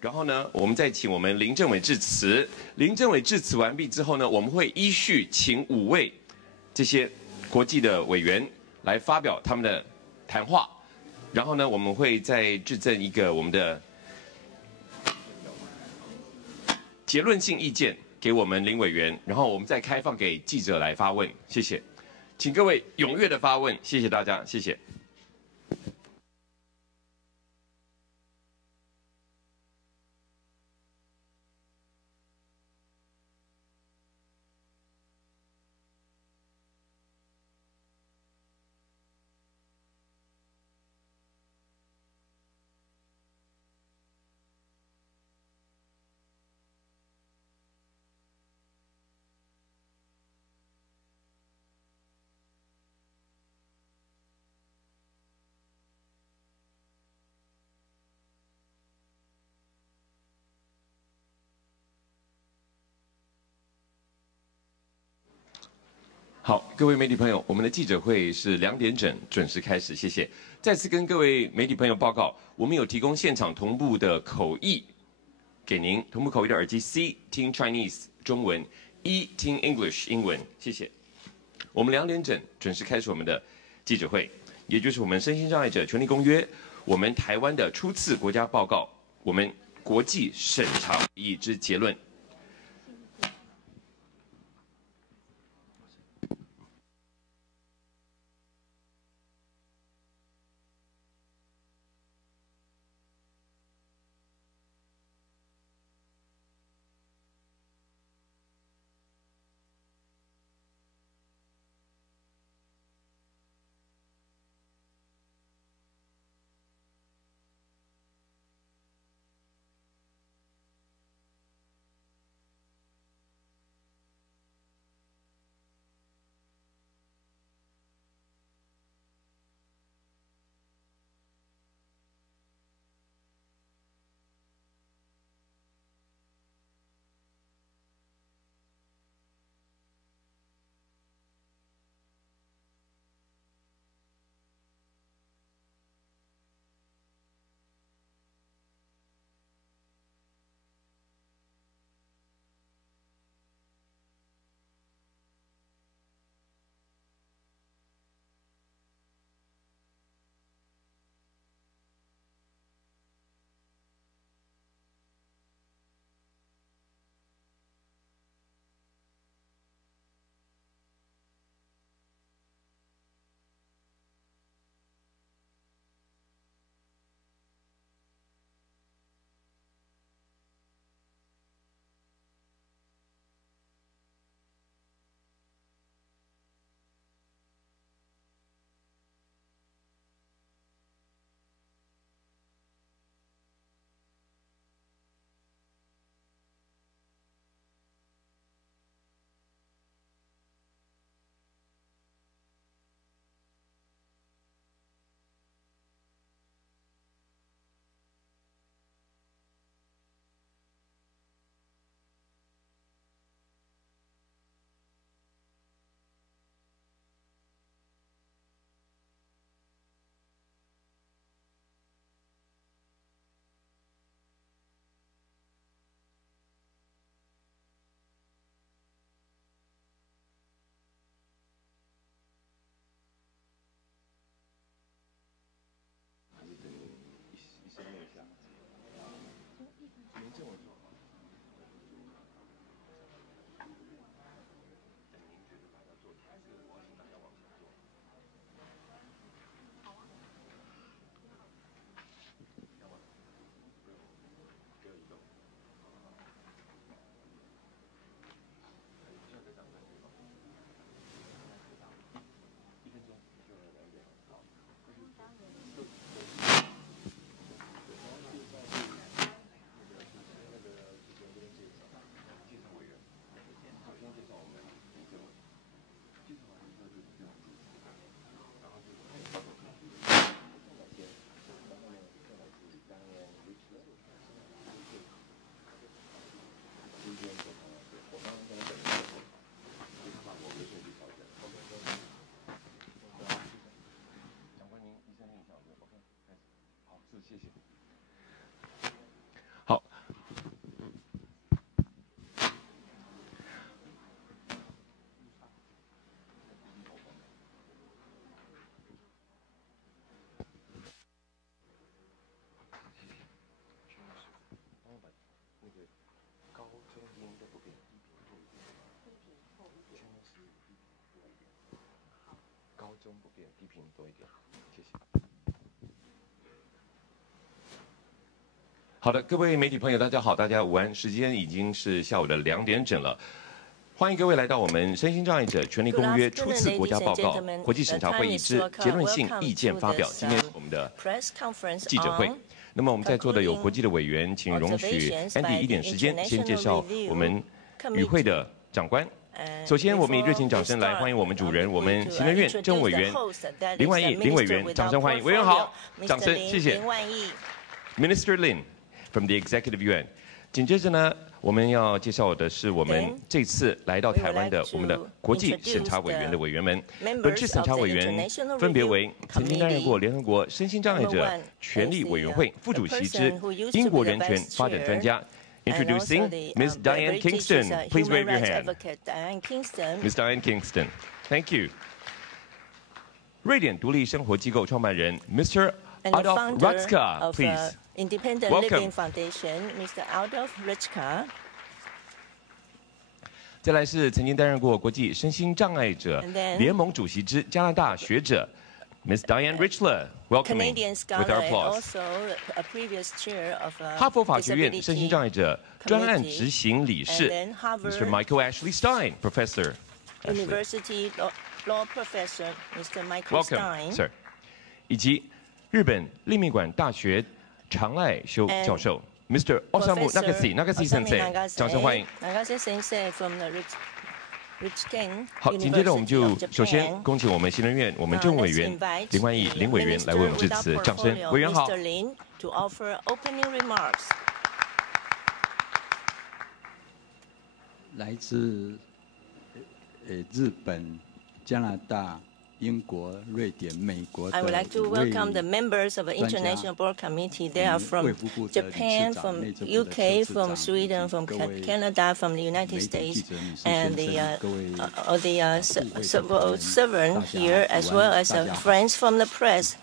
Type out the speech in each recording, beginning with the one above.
然后呢，我们再请我们林政委致辞。林政委致辞完毕之后呢，我们会依序请5位这些国际的委员来发表他们的谈话。然后呢，我们会再致赠一个我们的结论性意见给我们林委员，然后我们再开放给记者来发问。谢谢，请各位踊跃的发问，谢谢大家，谢谢。好，各位媒体朋友，我们的记者会是2点整准时开始，谢谢。再次跟各位媒体朋友报告，我们有提供现场同步的口译给您，同步口译的耳机 C 听 Chinese 中文，E 听 English 英文，谢谢。我们2点整准时开始我们的记者会，也就是我们身心障碍者权利公约，我们台湾的初次国家报告，我们国际审查会议之结论。中不变，低频多一点，谢谢。好的，各位媒体朋友，大家好，大家午安，时间已经是下午的2点整了。欢迎各位来到我们身心障碍者权利公约初次国家报告国际审查会议之结论性意见发表。今天是我们的记者会。那么我们在座的有国际的委员，请容许 Andy 一点时间，先介绍我们与会的长官。首先，我们以热情掌声来欢迎我们主人，我们行政院政务委员林万益林委员，掌声欢迎。委员好，掌声，谢谢。Minister Lin from the Executive Yuan。紧接着呢，我们要介绍的是我们这次来到台湾的我们的国际审查委员的委员们。本次审查委员分别为曾经担任过联合国身心障碍者权利委员会副主席之英国人权发展专家。Introducing Ms. Diane Kingston. Please wave your hand. Ms. Diane Kingston. Thank you. 瑞典独立生活机构创办人 Mr. Adolf Rutzka, please. Independent Living Foundation, Mr. Adolf Rutzka. 再来是曾经担任过国际身心障碍者联盟主席之加拿大学者 Ms. Diane Richler, welcoming with our applause. Also a previous chair of 哈佛法学院身心障碍者专案执行理事 Mr. Michael Ashley Stein, Professor. University Law Professor, Mr. Michael Welcome, Stein. sir. 以及日本立命馆大学长濑修教授 Mr. Osamu Nagase Sensei， 掌声欢迎。Nagase Sensei from the Rich 好，紧接着我们就首先恭请我们行政院我们政务委员林万益林委员来为我们致辞，掌声。委员好。来自日本、加拿大、英国、瑞典、美国的 I would like to welcome the members of the International Board Committee. They are from Japan, from UK, from Sweden, from Canada, from the United States, and all the servants here, as well as friends from the press.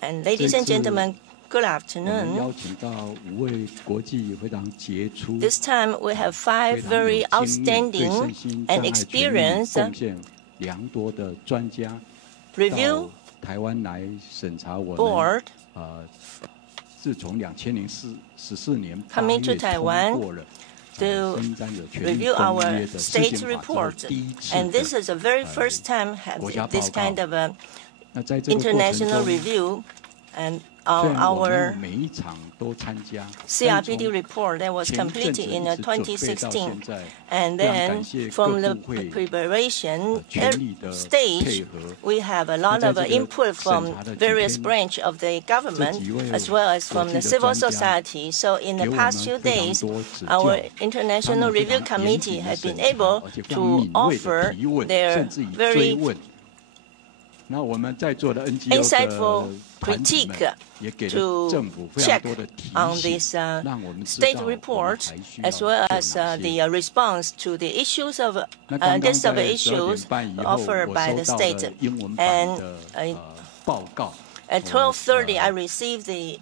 And ladies and gentlemen, good afternoon. This time we have 5 very outstanding and experienced review board coming to Taiwan to review our state report. And this is the very first time having this kind of international review. And our CRPD report that was completed in 2016. And then from the preparation stage, we have a lot of input from various branches of the government, as well as from the civil society. So in the past few days, our International Review Committee has been able to offer their very insightful critique to check on this state report, as well as the response to the issues of list of issues offered by the state. And at 12:30, I received the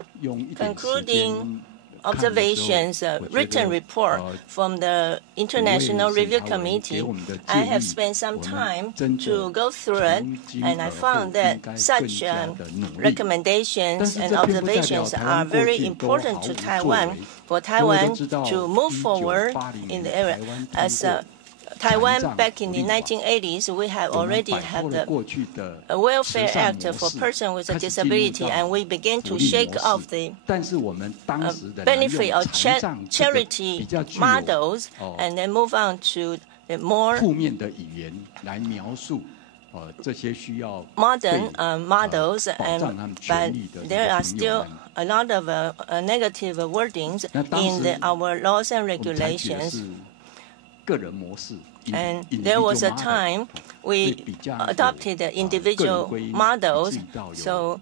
concluding observations written report from the International Review Committee. I have spent some time to go through it, and I found that such recommendations and observations are very important to Taiwan, for Taiwan to move forward in the area. As Taiwan, back in the 1980s, we have already had the Welfare Act for persons with a disability, and we began to shake off the benefit of charity models, and then move on to the more modern models, but there are still a lot of negative wordings in our laws and regulations. And there was a time we adopted the individual models. So,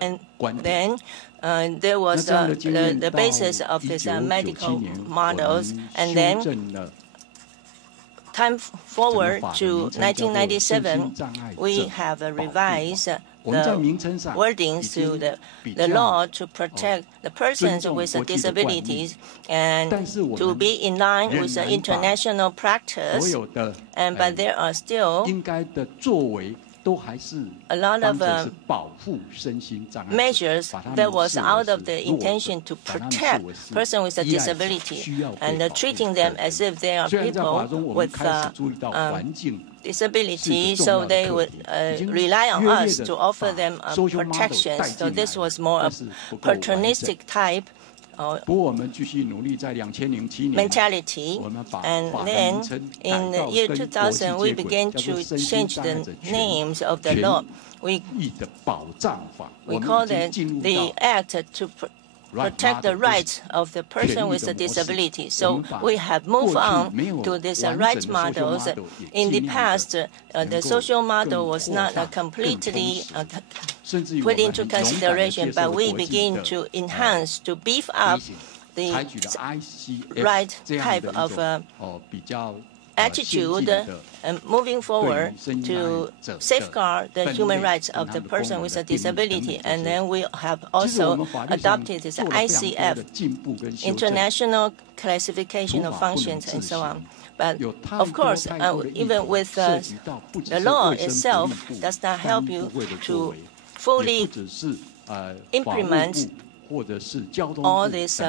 and then there was the basis of these medical models. And then time forward to 1997, we have revised wordings to the law to protect the persons with disabilities and to be in line with the international practice, but there are still a lot of measures that was out of the intention to protect persons with a disability and treating them as if they are people with disability, so they would rely on us to offer them protection. So this was more a paternalistic type mentality. And then in the year 2000, we began to change the names of the law. We called it the Act to protect the rights of the person with a disability. So we have moved on to these rights models. In the past, the social model was not completely put into consideration, but we begin to enhance, to beef up the right type of attitude and moving forward to safeguard the human rights of the person with a disability. And then we have also adopted this ICF, International Classification of Functions, and so on. But of course, even with the law itself does not help you to fully implement all these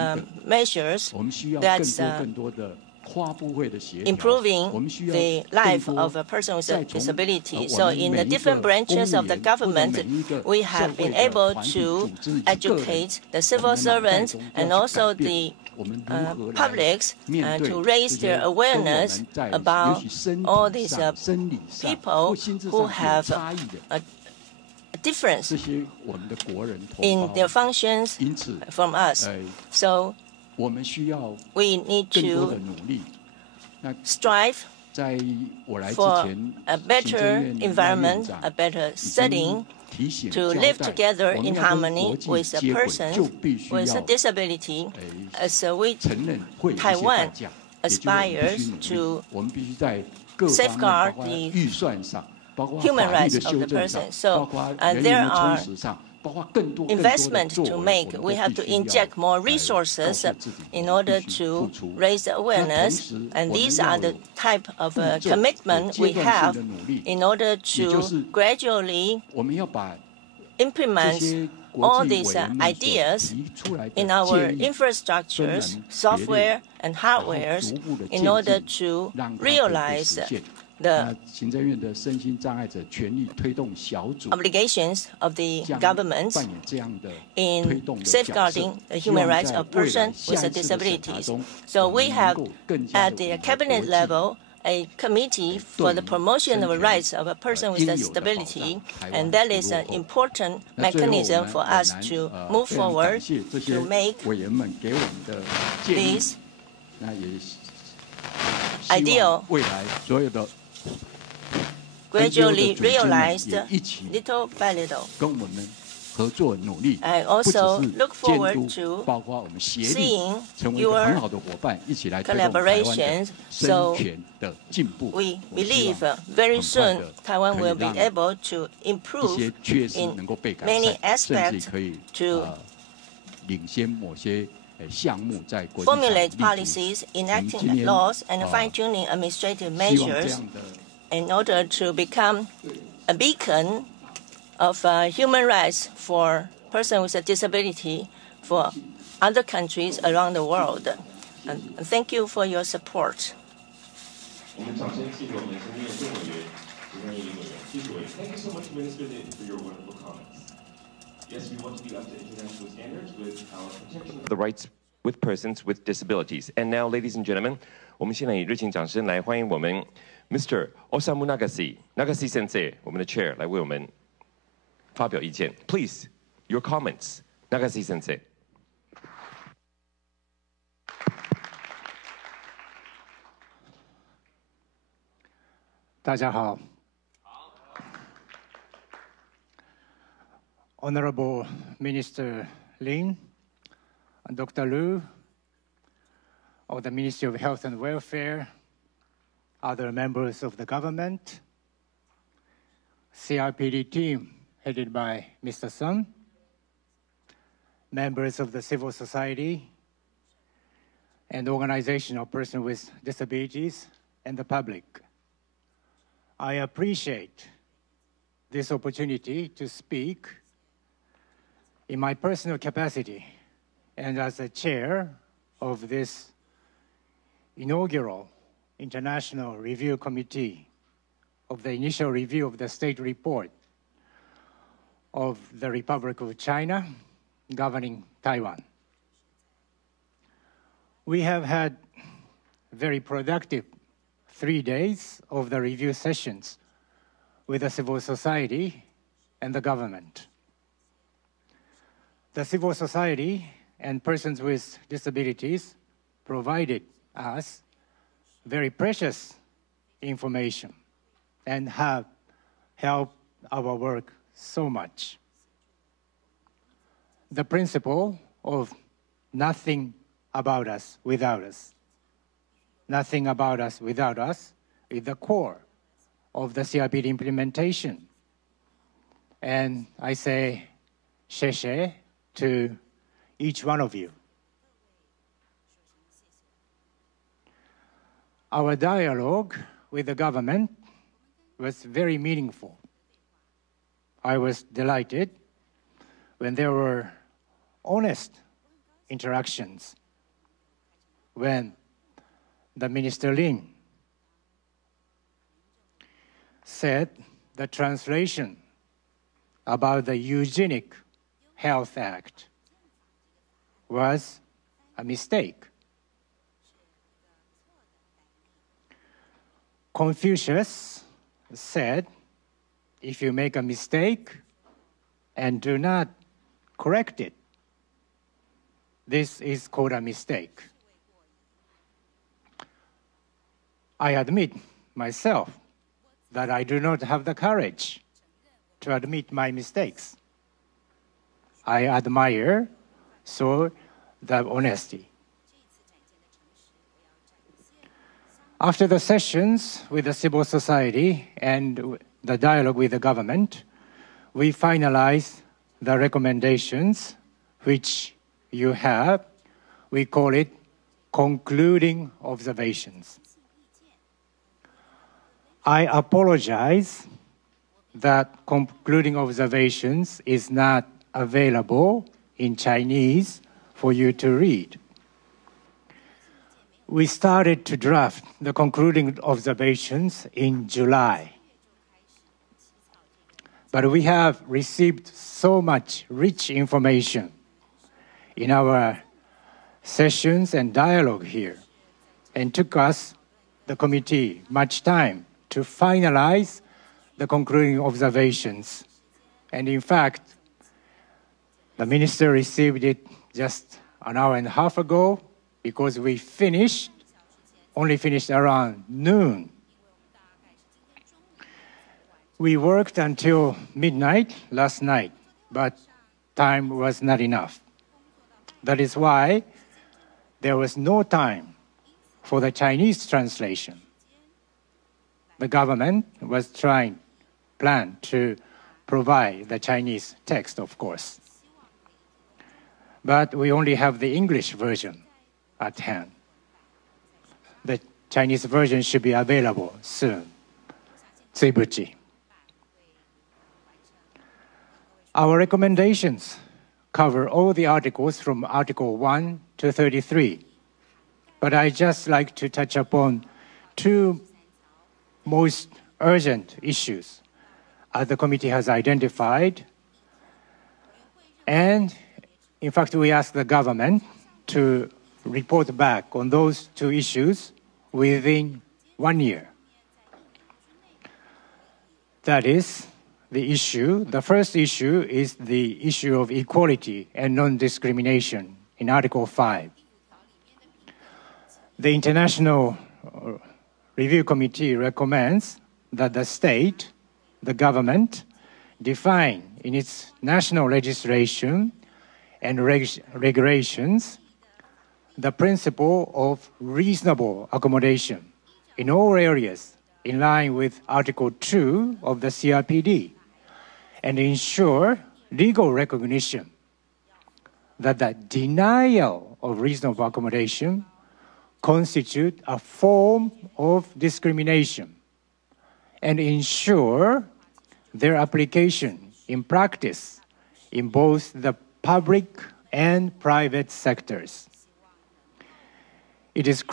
measures that's improving the life of a person with a disability. So in the different branches of the government, we have been able to educate the civil servants and also the publics to raise their awareness about all these people who have a difference in their functions from us. So we need to strive for a better environment, a better setting to live together in harmony with a person with a disability. As Taiwan aspires to safeguard the human rights of the person. So there are investment to make. We have to inject more resources in order to raise awareness, and these are the type of commitment we have in order to gradually implement all these ideas in our infrastructures, software and hardwares, in order to realize the obligations of the government in safeguarding the human rights of persons with disabilities. So we have at the cabinet level a committee for the promotion of the rights of a person with a disability, and that is an important mechanism for us to move forward to make these ideal gradually realized little by little. I also look forward to seeing your collaborations. So we believe very soon Taiwan will be able to improve in many aspects to formulate policies, enacting laws, and fine-tuning administrative measures in order to become a beacon of human rights for persons with a disability for other countries around the world. And thank you for your support. Thank you so much, Minister Lin, for your wonderful comments. Yes, we want to be up to international standards with our protection of the rights with persons with disabilities. And now, ladies and gentlemen, 我们现在以热情掌声来欢迎我们 Mr. Osamu Nagase Sensei, 我们的 Chair 来为我们发表意见. Please, your comments, Nagase Sensei. 大家好。Honorable Minister Lin, Dr. Liu, of the Ministry of Health and Welfare, other members of the government, CRPD team, headed by Mr. Sun, members of the civil society, and organization of persons with disabilities, and the public. I appreciate this opportunity to speak in my personal capacity and as the chair of this inaugural International Review Committee of the initial review of the state report of the Republic of China governing Taiwan. We have had very productive 3 days of the review sessions with the civil society and the government. The civil society and persons with disabilities provided us very precious information and have helped our work so much. The principle of nothing about us without us, nothing about us without us is the core of the CRPD implementation. And I say, 谢谢 to each one of you. Our dialogue with the government was very meaningful. I was delighted when there were honest interactions when the Minister Lin said the translation about the Eugenic Health Act was a mistake. Confucius said, if you make a mistake and do not correct it, this is called a mistake. I admit myself that I do not have the courage to admit my mistakes. I admire so the honesty. After the sessions with the civil society and the dialogue with the government, we finalized the recommendations which you have. We call it concluding observations. I apologize that concluding observations is not available in Chinese for you to read. We started to draft the concluding observations in July. But we have received so much rich information in our sessions and dialogue here, and took us, the committee, much time to finalize the concluding observations. And in fact, the minister received it just an hour and a half ago because we only finished around noon. We worked until midnight last night, but time was not enough. That is why there was no time for the Chinese translation. The government was planned to provide the Chinese text, of course. But we only have the English version at hand. The Chinese version should be available soon. 最不济. Our recommendations cover all the articles from Article 1 to 33. But I just like to touch upon two most urgent issues the committee has identified. And in fact, we asked the government to report back on those two issues within 1 year. That is the first issue is the issue of equality and non-discrimination in Article 5. The International Review Committee recommends that the state, the government, define in its national legislation and regulations the principle of reasonable accommodation in all areas in line with Article 2 of the CRPD and ensure legal recognition that the denial of reasonable accommodation constitute a form of discrimination and ensure their application in practice in both the public and private sectors. It is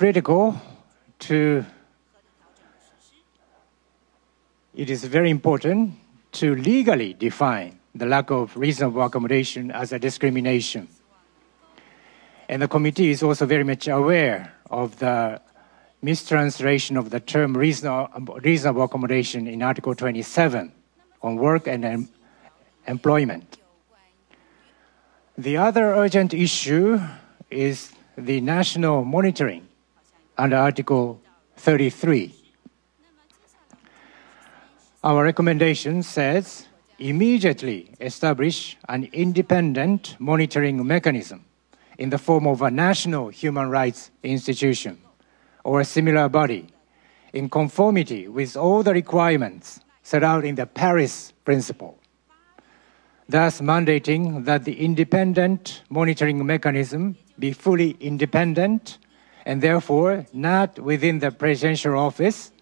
very important to legally define the lack of reasonable accommodation as a discrimination. And the committee is also very much aware of the mistranslation of the term reasonable accommodation in Article 27 on work and employment. The other urgent issue is the national monitoring under Article 33. Our recommendation says immediately establish an independent monitoring mechanism in the form of a national human rights institution or a similar body in conformity with all the requirements set out in the Paris Principle, thus mandating that the independent monitoring mechanism be fully independent and therefore not within the presidential office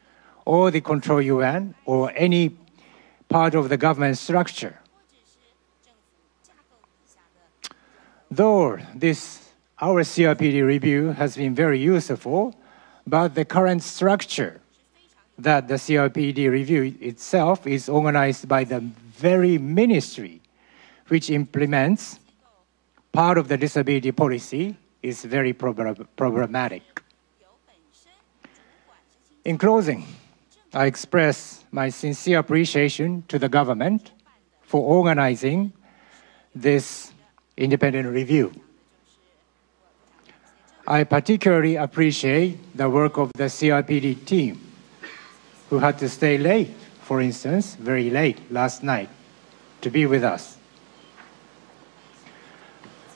or the control UN or any part of the government structure. Though our CRPD review has been very useful, but the current structure that the CRPD review itself is organized by the very ministry which implements part of the disability policy is very problematic. In closing, I express my sincere appreciation to the government for organizing this independent review. I particularly appreciate the work of the CRPD team, who had to stay late, for instance, very late last night, to be with us.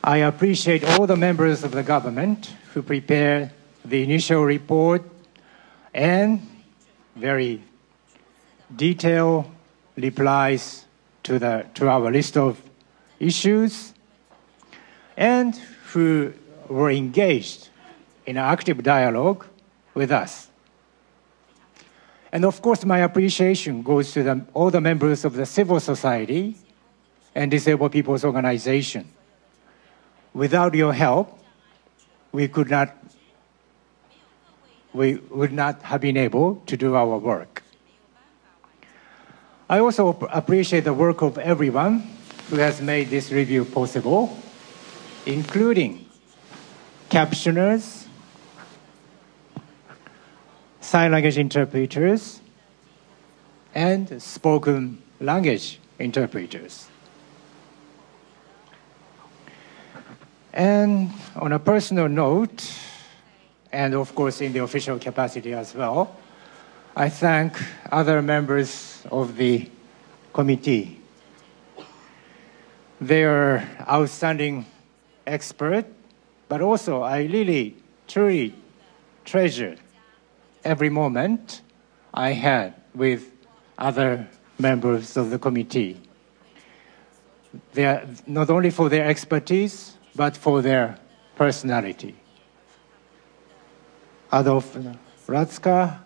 I appreciate all the members of the government who prepared the initial report and very detailed replies to our list of issues, and who were engaged in an active dialogue with us. And of course, my appreciation goes to all the members of the civil society and disabled people's organization. Without your help, we would not have been able to do our work. I also appreciate the work of everyone who has made this review possible, including captioners, sign language interpreters, and spoken language interpreters. And on a personal note, and of course in the official capacity as well, I thank other members of the committee. They are outstanding experts, but also I really, truly treasure every moment I had with other members of the committee. They are not only for their expertise, but for their personality. Adolf Ratzka,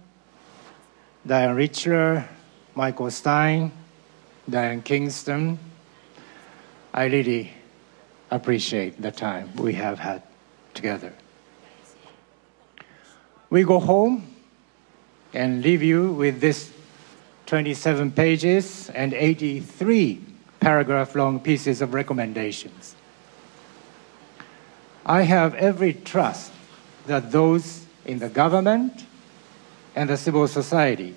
Diane Richler, Michael Stein, Diane Kingston. I really appreciate the time we have had together. We go home and leave you with this 27 pages and 83 paragraph-long pieces of recommendations. I have every trust that those in the government and the civil society,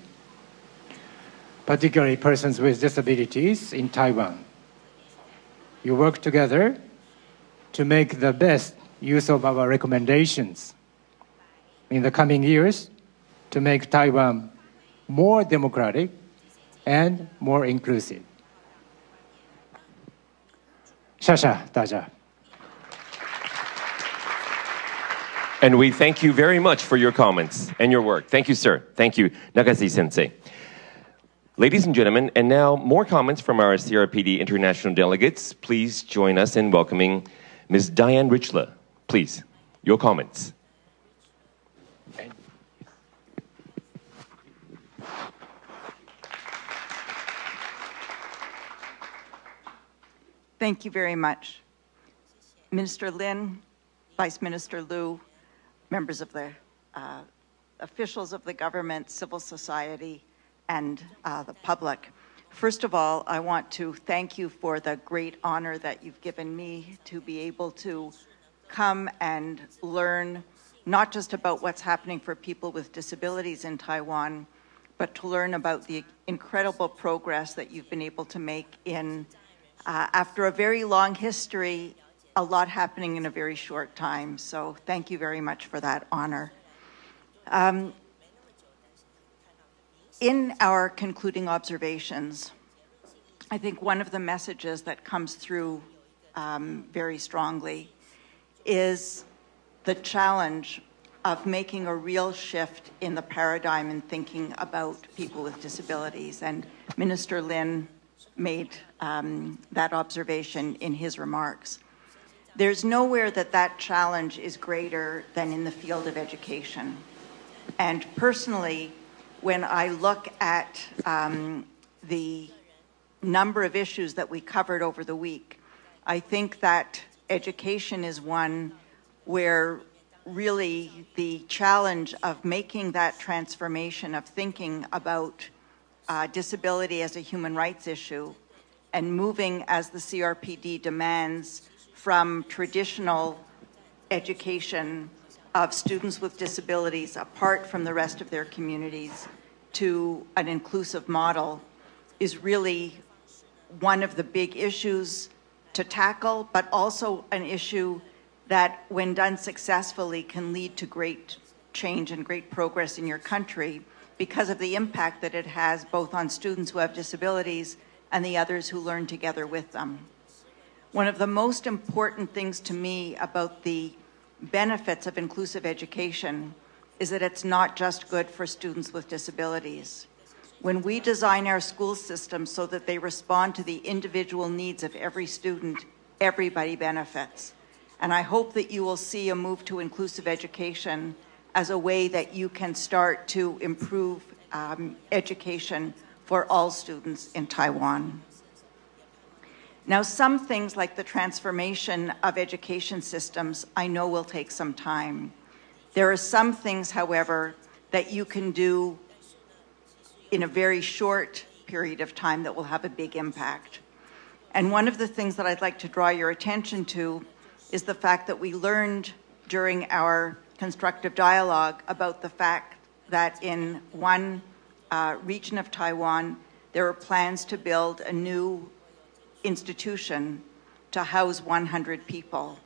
particularly persons with disabilities in Taiwan, you work together to make the best use of our recommendations in the coming years to make Taiwan more democratic and more inclusive. 谢谢大家。 And we thank you very much for your comments and your work. Thank you, sir. Thank you, Nagase Sensei. Ladies and gentlemen, and now more comments from our CRPD international delegates. Please join us in welcoming Ms. Diane Richler. Please, your comments. Thank you very much. Minister Lin, Vice Minister Liu, members of the officials of the government, civil society, and the public. First of all, I want to thank you for the great honor that you've given me to be able to come and learn not just about what's happening for people with disabilities in Taiwan, but to learn about the incredible progress that you've been able to make in, after a very long history, a lot happening in a very short time. So thank you very much for that honor. In our concluding observations, I think one of the messages that comes through very strongly is the challenge of making a real shift in the paradigm in thinking about people with disabilities. And Minister Lin made that observation in his remarks. There's nowhere that that challenge is greater than in the field of education. And personally, when I look at the number of issues that we covered over the week, I think that education is one where really the challenge of making that transformation of thinking about disability as a human rights issue and moving, as the CRPD demands, from traditional education of students with disabilities apart from the rest of their communities to an inclusive model is really one of the big issues to tackle, but also an issue that, when done successfully, can lead to great change and great progress in your country because of the impact that it has both on students who have disabilities and the others who learn together with them. One of the most important things to me about the benefits of inclusive education is that it's not just good for students with disabilities. When we design our school systems so that they respond to the individual needs of every student, everybody benefits. And I hope that you will see a move to inclusive education as a way that you can start to improve education for all students in Taiwan. Now, some things like the transformation of education systems I know will take some time. There are some things, however, that you can do in a very short period of time that will have a big impact. And one of the things that I'd like to draw your attention to is the fact that we learned during our constructive dialogue about the fact that in one region of Taiwan, there are plans to build a new institution to house 100 people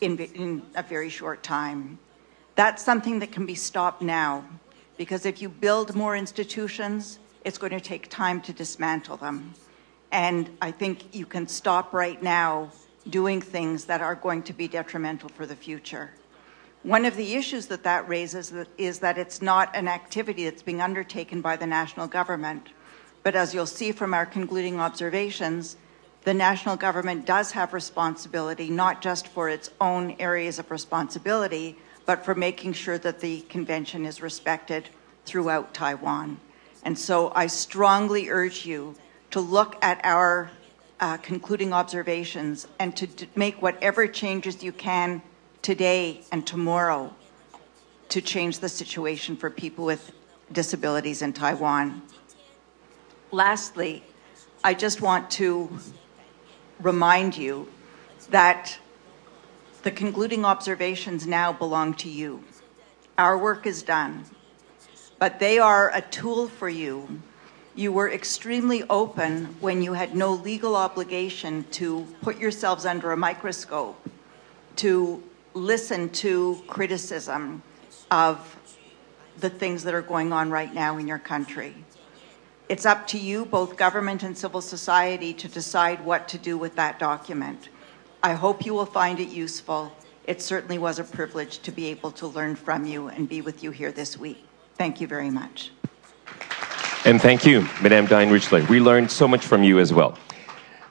in a very short time. That's something that can be stopped now, because if you build more institutions, it's going to take time to dismantle them. And I think you can stop right now doing things that are going to be detrimental for the future. One of the issues that that raises is that it's not an activity that's being undertaken by the national government. But as you'll see from our concluding observations, the national government does have responsibility, not just for its own areas of responsibility, but for making sure that the convention is respected throughout Taiwan. And so I strongly urge you to look at our concluding observations and to make whatever changes you can today and tomorrow to change the situation for people with disabilities in Taiwan. Lastly, I just want to remind you that the concluding observations now belong to you. Our work is done, but they are a tool for you. You were extremely open when you had no legal obligation to put yourselves under a microscope, to listen to criticism of the things that are going on right now in your country. It's up to you, both government and civil society, to decide what to do with that document. I hope you will find it useful. It certainly was a privilege to be able to learn from you and be with you here this week. Thank you very much. And thank you, Madame Diane Richler. We learned so much from you as well.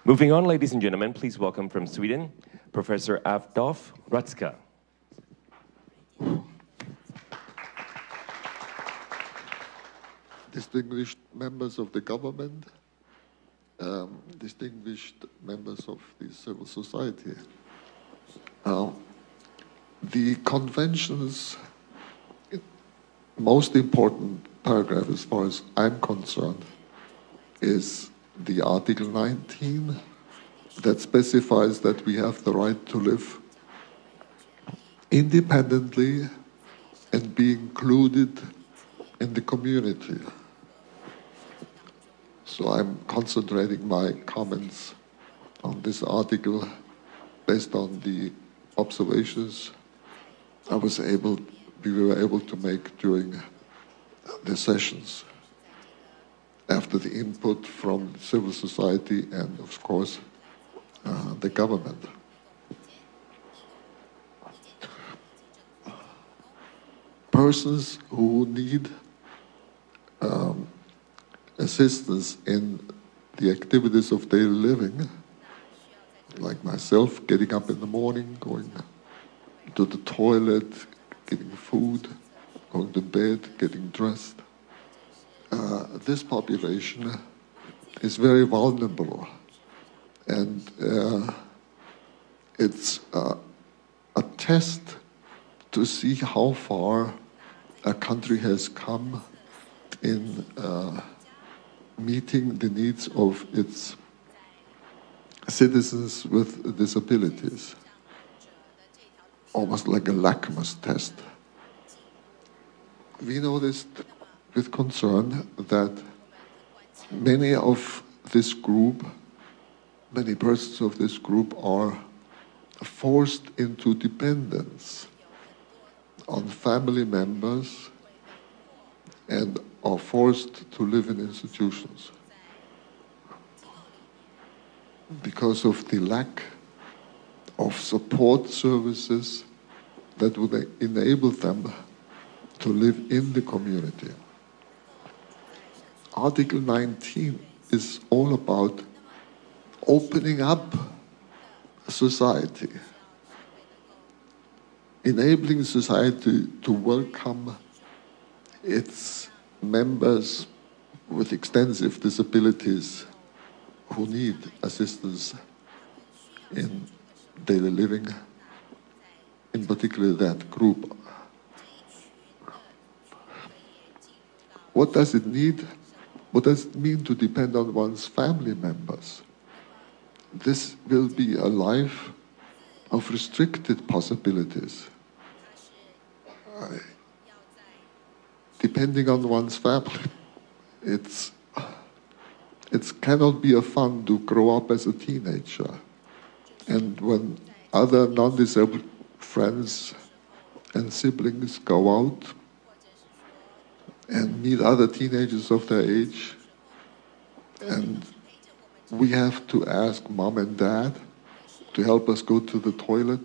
Moving on, ladies and gentlemen, please welcome from Sweden, Professor Adolf Ratzka. Distinguished members of the government, distinguished members of the civil society. The Convention's most important paragraph, as far as I'm concerned, is the Article 19 that specifies that we have the right to live independently and be included in the community. So I'm concentrating my comments on this article based on the observations we were able to make during the sessions after the input from civil society and, of course, the government. Persons who need assistance in the activities of daily living, like myself, getting up in the morning, going to the toilet, getting food, going to bed, getting dressed. This population is very vulnerable, and it's a test to see how far a country has come in meeting the needs of its citizens with disabilities. Almost like a litmus test. We noticed with concern that many persons of this group are forced into dependence on family members and are forced to live in institutions because of the lack of support services that would enable them to live in the community. Article 19 is all about opening up society, enabling society to welcome its members with extensive disabilities who need assistance in daily living, in particular that group. What does it need? What does it mean to depend on one's family members? This will be a life of restricted possibilities. Depending on one's family, it cannot be a fun to grow up as a teenager. And when other non-disabled friends and siblings go out and meet other teenagers of their age, and we have to ask mom and dad to help us go to the toilet,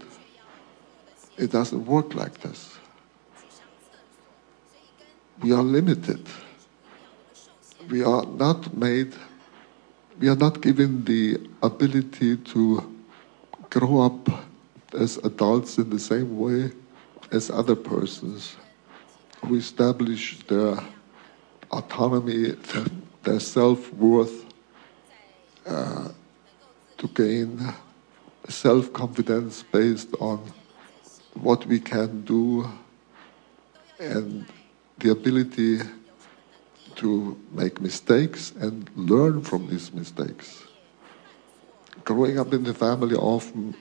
it doesn't work like this. We are limited. We are not given the ability to grow up as adults in the same way as other persons who establish their autonomy, their self-worth, to gain self-confidence based on what we can do and the ability to make mistakes and learn from these mistakes. Growing up in the family often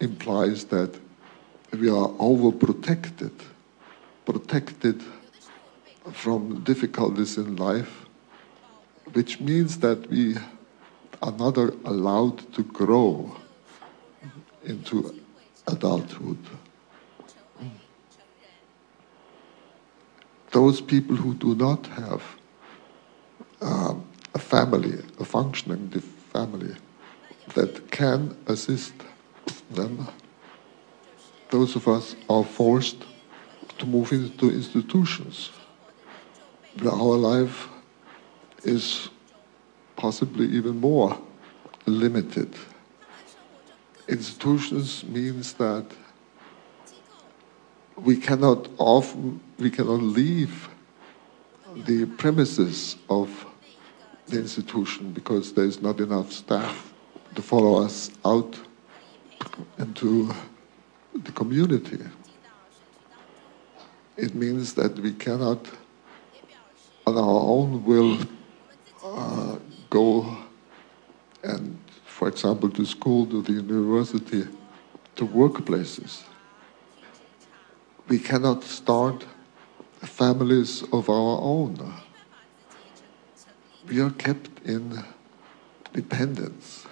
implies that we are overprotected, protected from difficulties in life, which means that we are not allowed to grow into adulthood. Those people who do not have a family, a functioning family that can assist them, those of us are forced to move into institutions where our life is possibly even more limited. Institutions means that we cannot leave the premises of the institution because there is not enough staff to follow us out into the community. It means that we cannot, on our own will, go and, for example, to school, to the university, to workplaces. We cannot start families of our own. We are kept in dependence.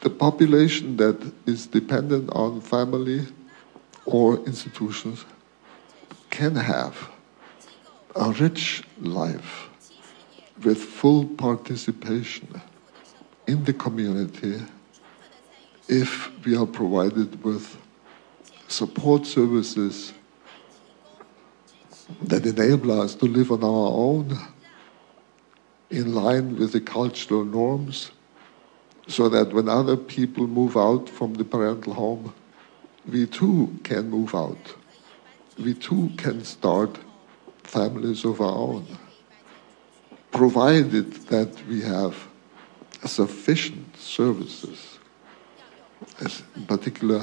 The population that is dependent on family or institutions can have a rich life with full participation in the community if we are provided with support services that enable us to live on our own in line with the cultural norms, so that when other people move out from the parental home, we too can move out. We too can start families of our own, provided that we have sufficient services, as in particular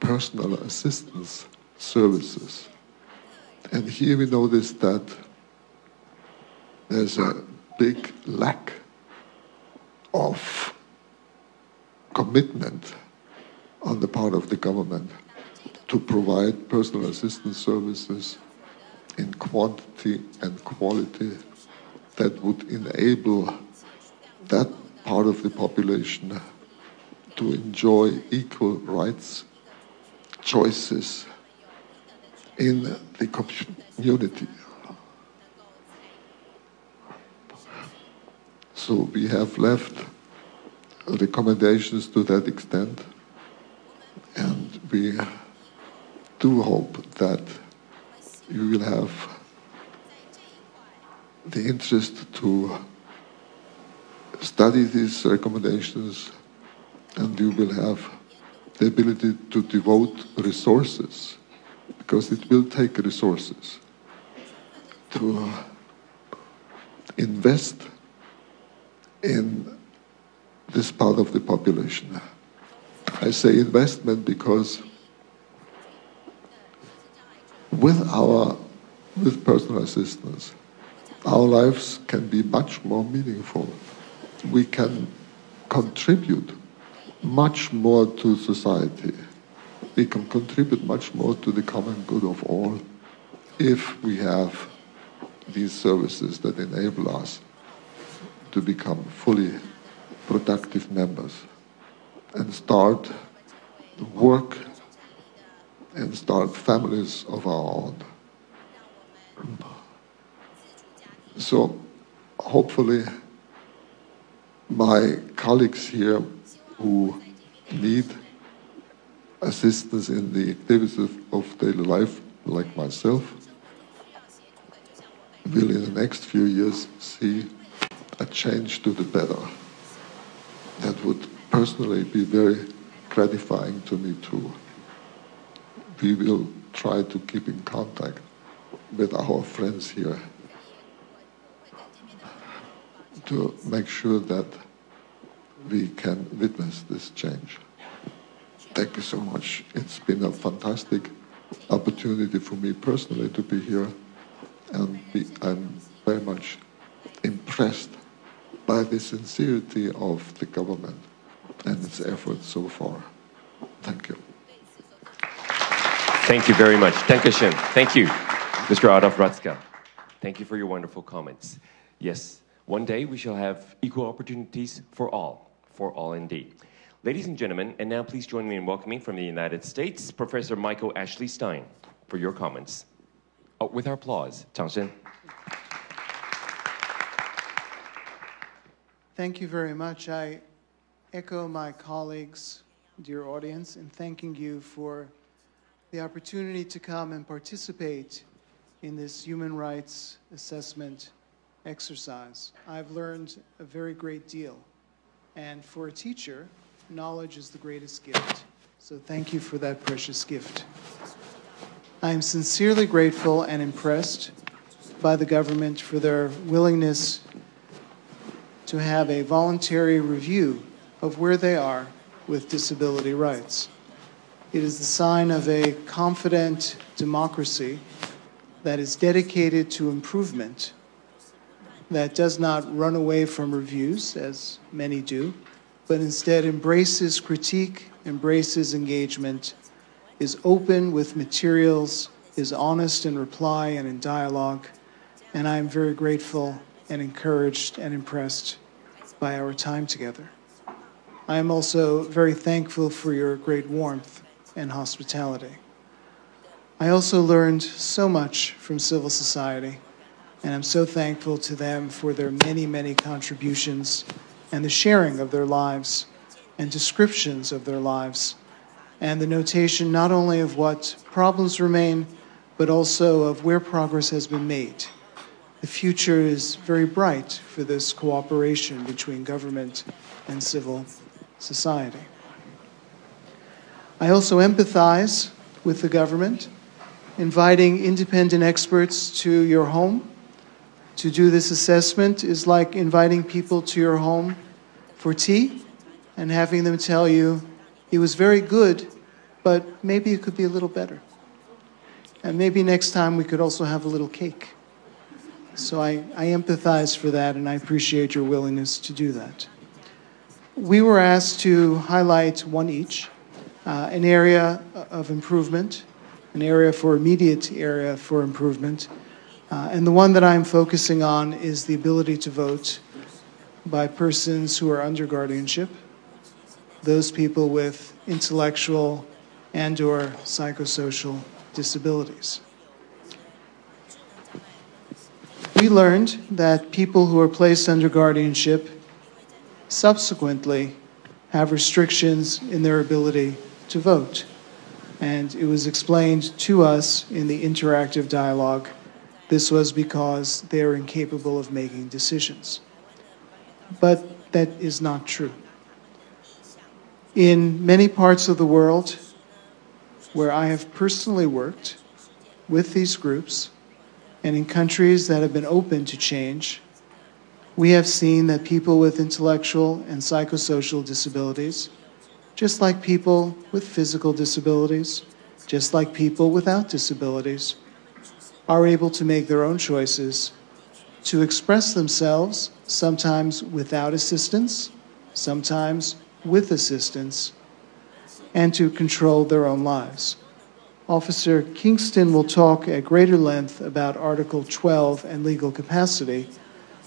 personal assistance services. And here we notice that there's a big lack of commitment on the part of the government to provide personal assistance services in quantity and quality that would enable that part of the population to enjoy equal rights, choices in the community. So we have left recommendations to that extent, and we do hope that you will have the interest to study these recommendations, and you will have the ability to devote resources, because it will take resources to invest in this part of the population. I say investment because with personal assistance, our lives can be much more meaningful. We can contribute much more to society. We can contribute much more to the common good of all if we have these services that enable us to become fully productive members and start work and start families of our own. So hopefully my colleagues here who need assistance in the activities of daily life, like myself, will in the next few years see a change to the better. That would personally be very gratifying to me too. We will try to keep in contact with our friends here to make sure that we can witness this change. Thank you so much. It's been a fantastic opportunity for me personally to be here, and I'm very much impressed by the sincerity of the government and its efforts so far. Thank you. Thank you very much. Dankeschön. Thank you, Mr. Adolf Ratzka. Thank you for your wonderful comments. Yes, one day we shall have equal opportunities for all indeed. Ladies and gentlemen, and now please join me in welcoming from the United States, Professor Michael Ashley Stein, for your comments. Oh, with our applause. 掌声. Thank you very much. I echo my colleagues, dear audience, in thanking you for the opportunity to come and participate in this human rights assessment exercise. I've learned a very great deal. And for a teacher, knowledge is the greatest gift. So thank you for that precious gift. I am sincerely grateful and impressed by the government for their willingness to have a voluntary review of where they are with disability rights. It is the sign of a confident democracy that is dedicated to improvement, that does not run away from reviews, as many do, but instead embraces critique, embraces engagement, is open with materials, is honest in reply and in dialogue, and I am very grateful and encouraged and impressed by our time together. I am also very thankful for your great warmth and hospitality. I also learned so much from civil society, and I'm so thankful to them for their many, many contributions and the sharing of their lives and descriptions of their lives, and the notation not only of what problems remain, but also of where progress has been made. The future is very bright for this cooperation between government and civil society. I also empathize with the government, inviting independent experts to your home to do this assessment is like inviting people to your home for tea and having them tell you, it was very good, but maybe it could be a little better. And maybe next time we could also have a little cake. So I empathize for that, and I appreciate your willingness to do that. We were asked to highlight one each, an area of improvement, an area for immediate area for improvement. And the one that I'm focusing on is the ability to vote by persons who are under guardianship, those people with intellectual and/or psychosocial disabilities. We learned that people who are placed under guardianship subsequently have restrictions in their ability to vote. And it was explained to us in the interactive dialogue this was because they are incapable of making decisions. But that is not true. In many parts of the world where I have personally worked with these groups, and in countries that have been open to change, we have seen that people with intellectual and psychosocial disabilities, just like people with physical disabilities, just like people without disabilities, are able to make their own choices, to express themselves, sometimes without assistance, sometimes with assistance, and to control their own lives. Officer Kingston will talk at greater length about Article 12 and legal capacity,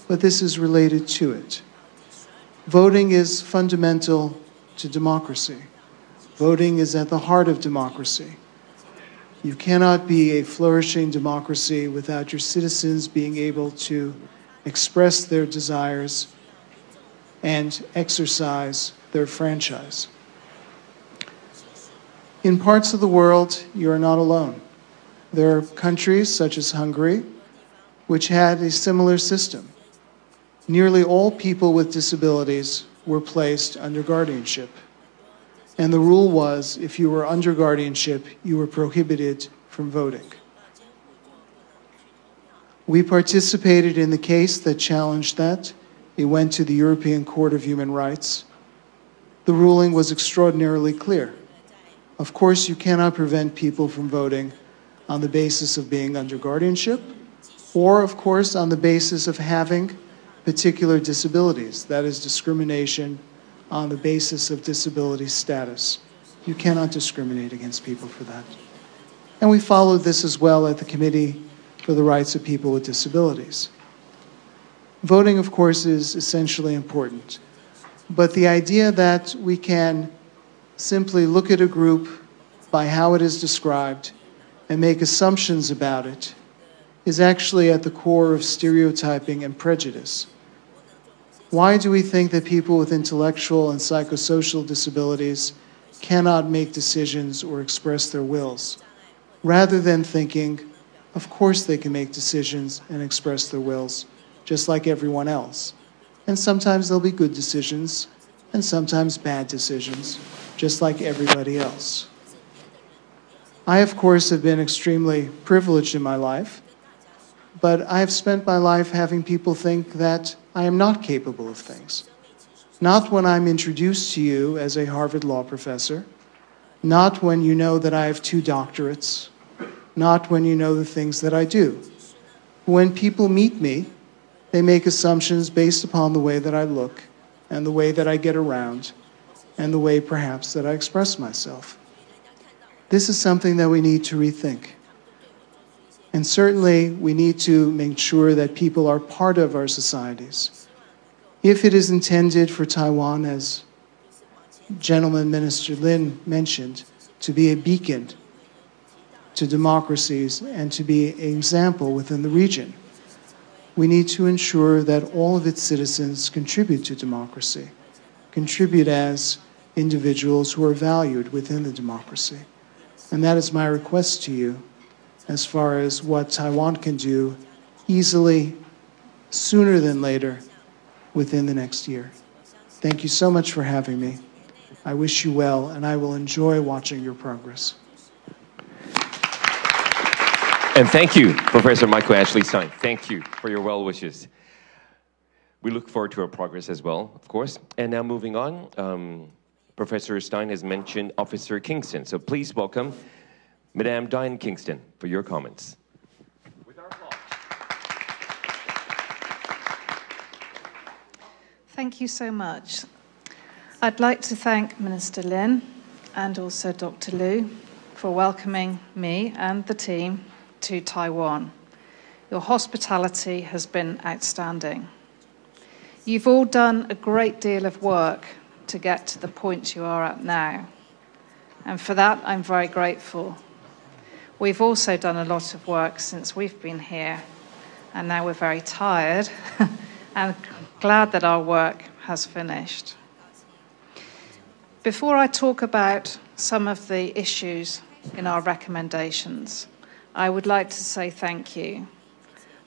but this is related to it. Voting is fundamental to democracy. Voting is at the heart of democracy. You cannot be a flourishing democracy without your citizens being able to express their desires and exercise their franchise. In parts of the world, you are not alone. There are countries such as Hungary, which had a similar system. Nearly all people with disabilities were placed under guardianship. And the rule was, if you were under guardianship, you were prohibited from voting. We participated in the case that challenged that. It went to the European Court of Human Rights. The ruling was extraordinarily clear. Of course, you cannot prevent people from voting on the basis of being under guardianship, or, of course, on the basis of having particular disabilities. That is discrimination on the basis of disability status. You cannot discriminate against people for that. And we followed this as well at the Committee for the Rights of People with Disabilities. Voting, of course, is essentially important. But the idea that we can simply look at a group by how it is described and make assumptions about it is actually at the core of stereotyping and prejudice. Why do we think that people with intellectual and psychosocial disabilities cannot make decisions or express their wills? rather than thinking, of course they can make decisions and express their wills, just like everyone else. And sometimes there'll be good decisions, and sometimes bad decisions, just like everybody else. I, of course, have been extremely privileged in my life, but I have spent my life having people think that I am not capable of things. Not when I'm introduced to you as a Harvard law professor, not when you know that I have 2 doctorates, not when you know the things that I do. When people meet me, they make assumptions based upon the way that I look and the way that I get around and the way perhaps that I express myself. This is something that we need to rethink. And certainly we need to make sure that people are part of our societies. If it is intended for Taiwan, as Gentleman Minister Lin mentioned, to be a beacon to democracies and to be an example within the region, we need to ensure that all of its citizens contribute to democracy, contribute as individuals who are valued within the democracy. And that is my request to you as far as what Taiwan can do easily, sooner than later, within the next year. Thank you so much for having me. I wish you well, and I will enjoy watching your progress. And thank you, Professor Michael Ashley Stein. Thank you for your well wishes. We look forward to our progress as well, of course. And now moving on, Professor Stein has mentioned Officer Kingston. So please welcome Madame Diane Kingston for your comments. With our applause. Thank you so much. I'd like to thank Minister Lin and also Dr. Liu for welcoming me and the team to Taiwan. Your hospitality has been outstanding. You've all done a great deal of work to get to the point you are at now, and for that I'm very grateful. We've also done a lot of work since we've been here, and now we're very tired and glad that our work has finished. Before I talk about some of the issues in our recommendations, I would like to say thank you.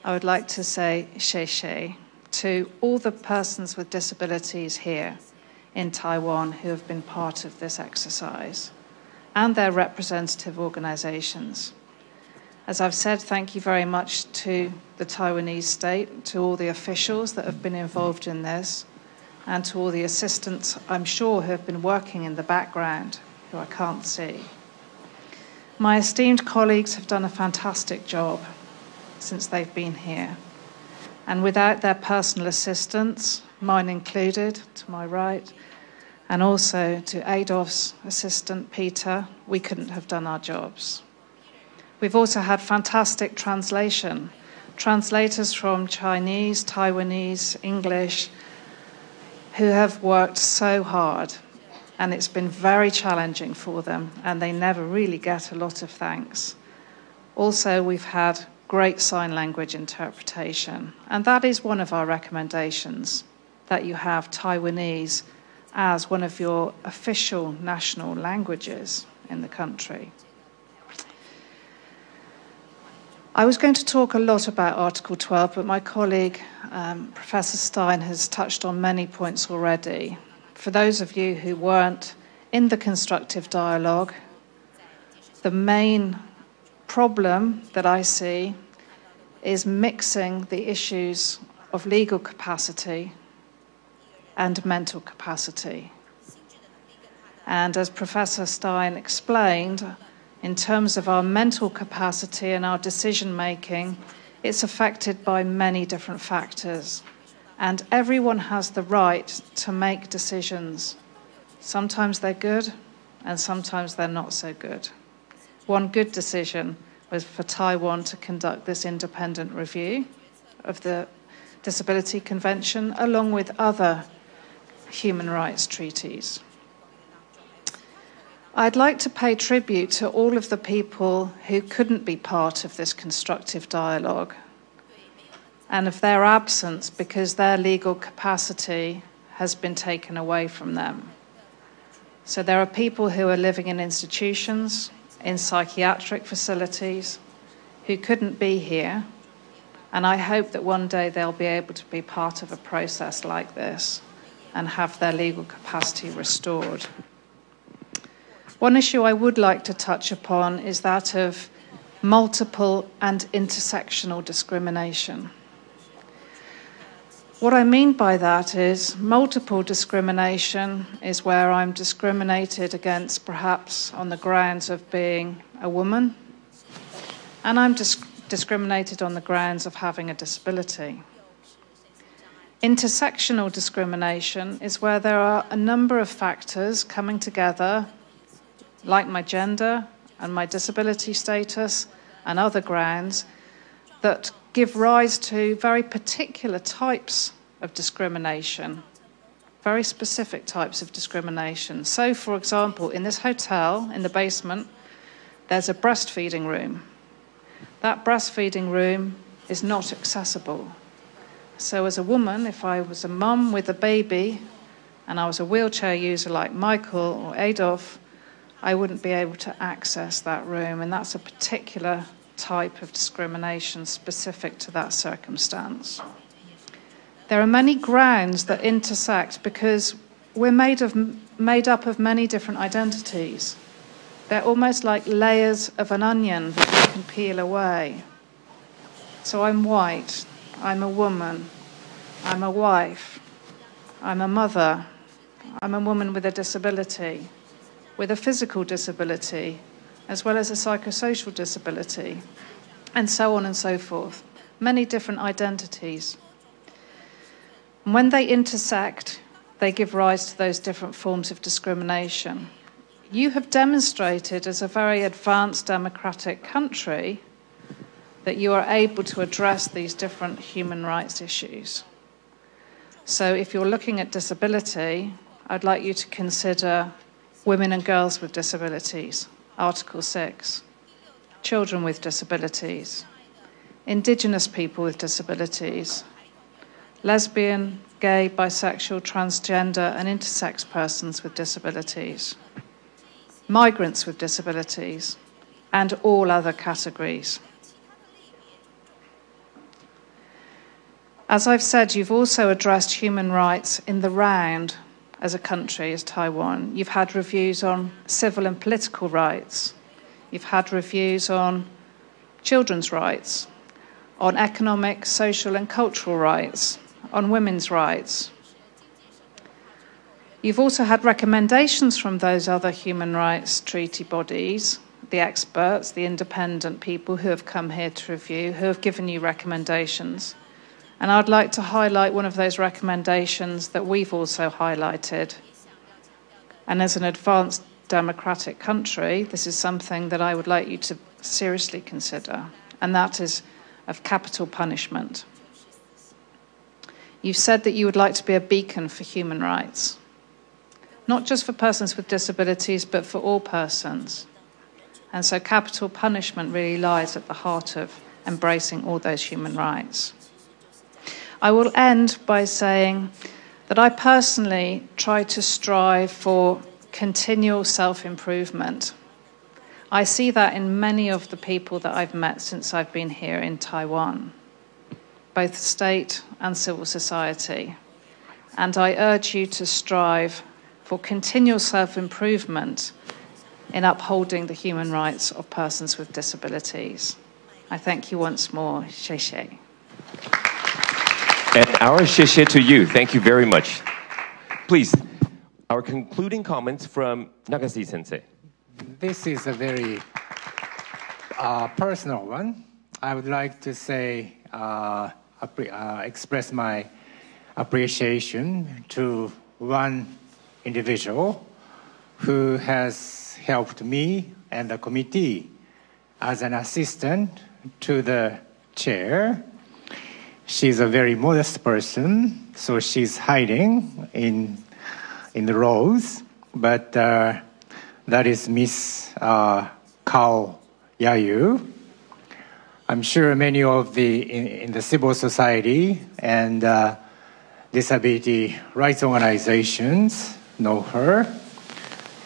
I would like to say xie to all the persons with disabilities here in Taiwan who have been part of this exercise and their representative organizations. As I've said, thank you very much to the Taiwanese state, to all the officials that have been involved in this, and to all the assistants, I'm sure, who have been working in the background, who I can't see. My esteemed colleagues have done a fantastic job since they've been here. And without their personal assistance, mine included, to my right, and also to Adolf's assistant, Peter, we couldn't have done our jobs. We've also had fantastic translation, translators from Chinese, Taiwanese, English, who have worked so hard, and it's been very challenging for them, and they never really get a lot of thanks. Also, we've had great sign language interpretation, and that is one of our recommendations, that you have Taiwanese as one of your official national languages in the country. I was going to talk a lot about Article 12, but my colleague, Professor Stein, has touched on many points already. For those of you who weren't in the constructive dialogue, the main problem that I see is mixing the issues of legal capacity and mental capacity. And as Professor Stein explained, in terms of our mental capacity and our decision-making, it's affected by many different factors. And everyone has the right to make decisions. Sometimes they're good, and sometimes they're not so good. One good decision was for Taiwan to conduct this independent review of the Disability Convention, along with other human rights treaties. I'd like to pay tribute to all of the people who couldn't be part of this constructive dialogue and of their absence because their legal capacity has been taken away from them. So there are people who are living in institutions, in psychiatric facilities who couldn't be here, and I hope that one day they'll be able to be part of a process like this and have their legal capacity restored. One issue I would like to touch upon is that of multiple and intersectional discrimination. What I mean by that is multiple discrimination is where I'm discriminated against perhaps on the grounds of being a woman, and I'm discriminated on the grounds of having a disability. Intersectional discrimination is where there are a number of factors coming together, like my gender and my disability status and other grounds, that give rise to very particular types of discrimination, very specific types of discrimination. So, for example, in this hotel, in the basement, there's a breastfeeding room. That breastfeeding room is not accessible. So as a woman, if I was a mum with a baby and I was a wheelchair user like Michael or Adolf, I wouldn't be able to access that room, and that's a particular type of discrimination specific to that circumstance. There are many grounds that intersect because we're made up of many different identities. They're almost like layers of an onion that you can peel away. So I'm white, I'm a woman, I'm a wife, I'm a mother, I'm a woman with a disability, with a physical disability, as well as a psychosocial disability, and so on and so forth. Many different identities. And when they intersect, they give rise to those different forms of discrimination. You have demonstrated as a very advanced democratic country that you are able to address these different human rights issues. So if you're looking at disability, I'd like you to consider women and girls with disabilities, Article 6, children with disabilities, Indigenous people with disabilities, lesbian, gay, bisexual, transgender and intersex persons with disabilities, migrants with disabilities, and all other categories. As I've said, you've also addressed human rights in the round as a country, as Taiwan. You've had reviews on civil and political rights. You've had reviews on children's rights, on economic, social and cultural rights, on women's rights. You've also had recommendations from those other human rights treaty bodies, the experts, the independent people who have come here to review, who have given you recommendations. And I'd like to highlight one of those recommendations that we've also highlighted. And as an advanced democratic country, this is something that I would like you to seriously consider, and that is of capital punishment. You've said that you would like to be a beacon for human rights, not just for persons with disabilities, but for all persons. And so capital punishment really lies at the heart of embracing all those human rights. I will end by saying that I personally try to strive for continual self-improvement. I see that in many of the people that I've met since I've been here in Taiwan, both state and civil society. And I urge you to strive for continual self-improvement in upholding the human rights of persons with disabilities. I thank you once more. 谢谢. And our 谢谢 to you. Thank you very much. Please, our concluding comments from Nagase Sensei. This is a very personal one. I would like to say, express my appreciation to one individual who has helped me and the committee as an assistant to the chair. She's a very modest person, so she's hiding in the rows, but that is Miss Kao Yayu. I'm sure many of in the civil society and disability rights organizations know her,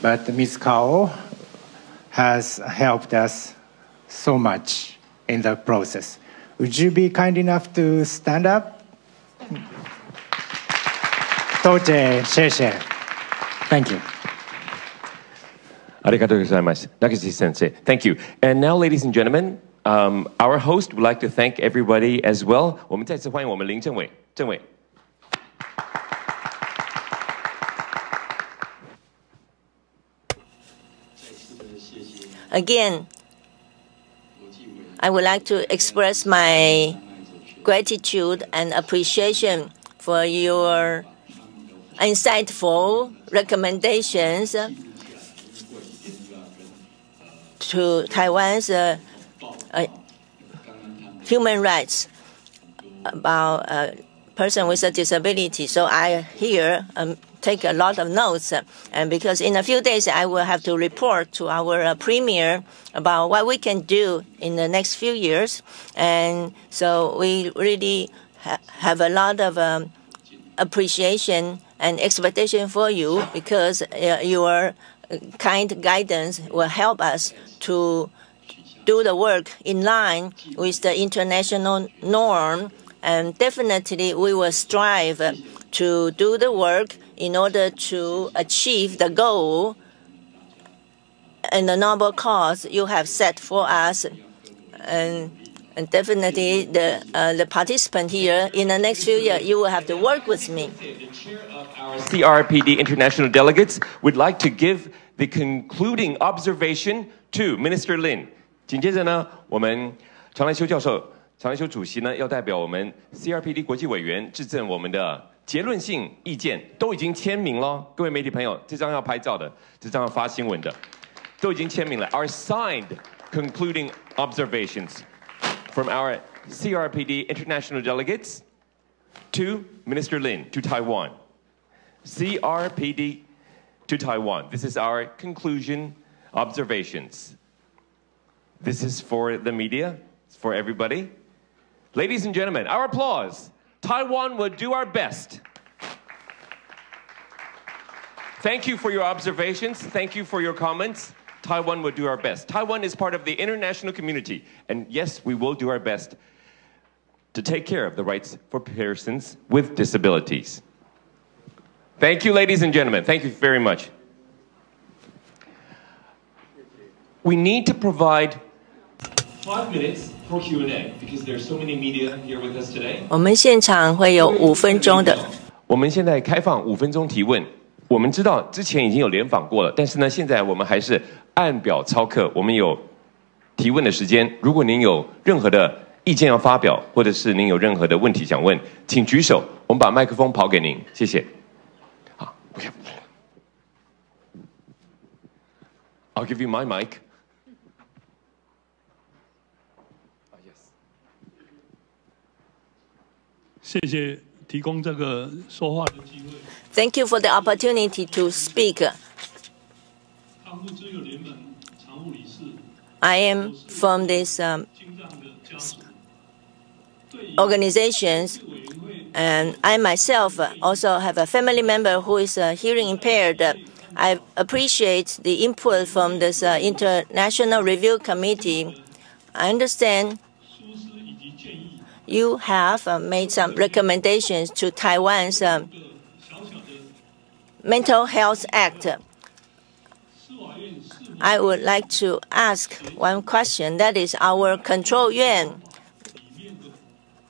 but Miss Kao has helped us so much in the process. Would you be kind enough to stand up? 多謝，謝謝。Thank you. ありがとうございます。Nakashi Sensei, thank you. And now, ladies and gentlemen, our host would like to thank everybody as well. 我们再次欢迎我们林政委，政委。Again, I would like to express my gratitude and appreciation for your insightful recommendations to Taiwan's human rights about a person with a disability. So I here take a lot of notes, and because in a few days I will have to report to our premier about what we can do in the next few years. And so we really have a lot of appreciation and expectation for you, because your kind guidance will help us to do the work in line with the international norm. And definitely we will strive to do the work in order to achieve the goal and the noble cause you have set for us. And definitely the participant here, in the next few years, you will have to work with me. The chair of our CRPD international delegates would like to give the concluding observation to Minister Lin. 紧接着呢，我们常来修教授、常来修主席呢，要代表我们 CRPD 国际委员致赠我们的结论性意见，都已经签名了。各位媒体朋友，这张要拍照的，这张要发新闻的，都已经签名了。Our signed concluding observations from our CRPD international delegates to Minister Lin to Taiwan. CRPD to Taiwan. This is our conclusion observations. This is for the media, it's for everybody. Ladies and gentlemen, our applause. Taiwan will do our best. Thank you for your observations. Thank you for your comments. Taiwan will do our best. Taiwan is part of the international community. And yes, we will do our best to take care of the rights for persons with disabilities. Thank you, ladies and gentlemen. Thank you very much. We need to provide 5 minutes for Q&A because there's so many media here with us today. 我们现场会有5分钟的。我们现在开放5分钟提问。我们知道之前已经有联访过了，但是呢，现在我们还是按表操课。我们有提问的时间。如果您有任何的意见要发表，或者是您有任何的问题想问，请举手，我们把麦克风跑给您。谢谢。好 ，I'll give you my mic. Yes. 谢谢提供这个说话的机会。Thank you for the opportunity to speak. I am from these organizations, and I myself also have a family member who is hearing impaired. I appreciate the input from this International Review Committee. I understand you have made some recommendations to Taiwan's Mental Health Act. I would like to ask one question. That is our control yuan,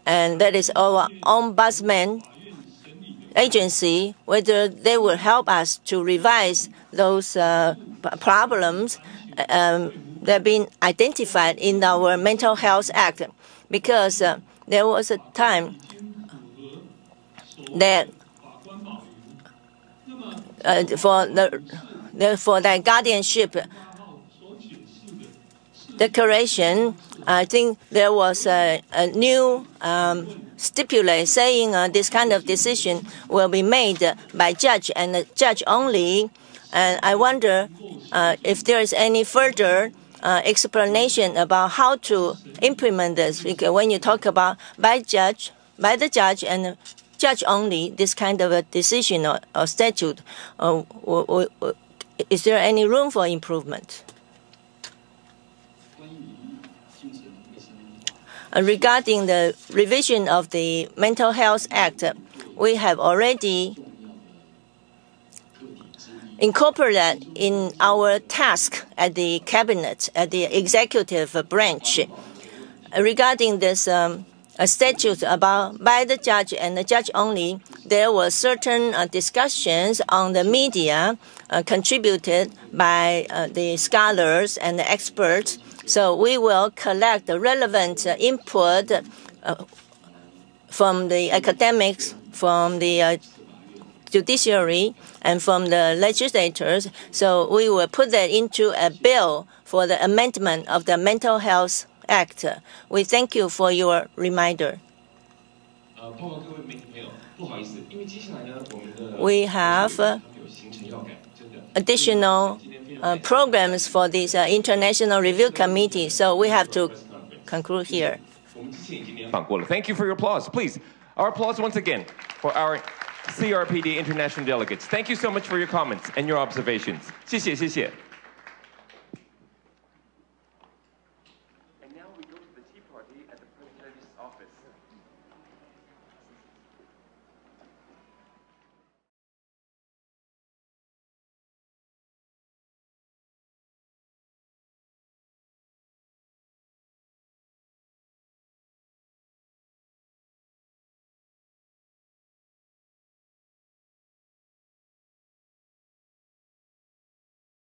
and that is our ombudsman agency, whether they will help us to revise those problems that have been identified in our Mental Health Act. Because there was a time that for the guardianship declaration, I think there was a new stipulate saying this kind of decision will be made by judge and the judge only. And I wonder if there is any further explanation about how to implement this. Because when you talk about by the judge and judge only, this kind of a decision or statute, is there any room for improvement? regarding the revision of the Mental Health Act, we have already incorporated in our task at the cabinet, at the executive branch, regarding this statute about by the judge and the judge only. There were certain discussions on the media contributed by the scholars and the experts. So we will collect the relevant input from the academics, from the judiciary, and from the legislators. So we will put that into a bill for the amendment of the Mental Health Act. We thank you for your reminder. We have additional programs for this International Review Committee, so we have to conclude here. Thank you for your applause. Please, our applause once again for our CRPD international delegates. Thank you so much for your comments and your observations. 谢谢，谢谢。